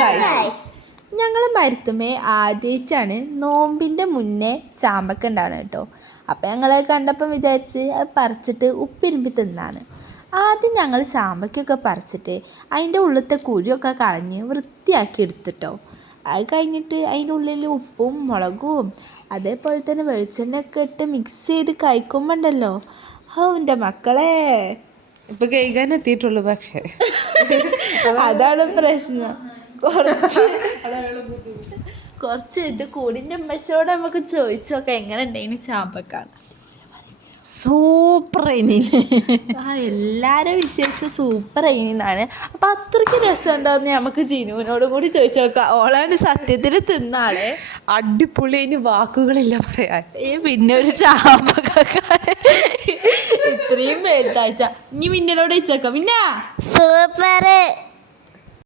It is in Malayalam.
ഗൈസ്, ഞങ്ങൾ മരുത്തുമേ ആദ്യമായിട്ടാണ് നോമ്പിൻ്റെ മുന്നേ ചാമ്പക്ക ഉണ്ടാണ് കേട്ടോ. അപ്പം ഞങ്ങൾ കണ്ടപ്പം വിചാരിച്ച് അത് പറിച്ചിട്ട് ഉപ്പിരുമ്പി തിന്നാണ്. ആദ്യം ഞങ്ങൾ ചാമ്പക്കൊക്കെ പറിച്ചിട്ട് അതിൻ്റെ ഉള്ളിലത്തെ കുരുവൊക്കെ കളഞ്ഞ് വൃത്തിയാക്കി എടുത്തിട്ടോ. അത് കഴിഞ്ഞിട്ട് അതിൻ്റെ ഉള്ളിൽ ഉപ്പും മുളകും അതേപോലെ തന്നെ വെളിച്ചെണ്ണയൊക്കെ ഇട്ട് മിക്സ് ചെയ്ത് കഴിക്കുമ്പോൾ ഉണ്ടല്ലോ, എൻ്റെ മക്കളെ ഇപ്പൊ കഴിക്കാൻ എത്തിയിട്ടുള്ളൂ. പക്ഷെ അതാണ് പ്രശ്നം. കുറച്ച് ഇത് കൂടിൻ്റെ അമ്മച്ചോട് നമുക്ക് ചോദിച്ചു നോക്കാം എങ്ങനെ ഉണ്ടായിന് ചാമ്പക്ക. സൂപ്പർ എല്ലാവരും വിശേഷം സൂപ്പർ ആയിന്നാണ്. അപ്പം അത്രയ്ക്ക് രസമുണ്ടോയെന്ന് നമുക്ക് ജിനുവിനോടും കൂടി ചോദിച്ചു നോക്കാം. ഓളാണ് സത്യത്തിൽ തിന്നാളെ. അടിപൊളി, അതിന് വാക്കുകളില്ല പറയാൻ. പിന്നെ ഒരു ചാമ്പക്ക ഇത്രയും വലുതാഴ്ച. ഇനി മിന്നലോട് ചോദിച്ചേക്കാം. പിന്നെ സൂപ്പർ.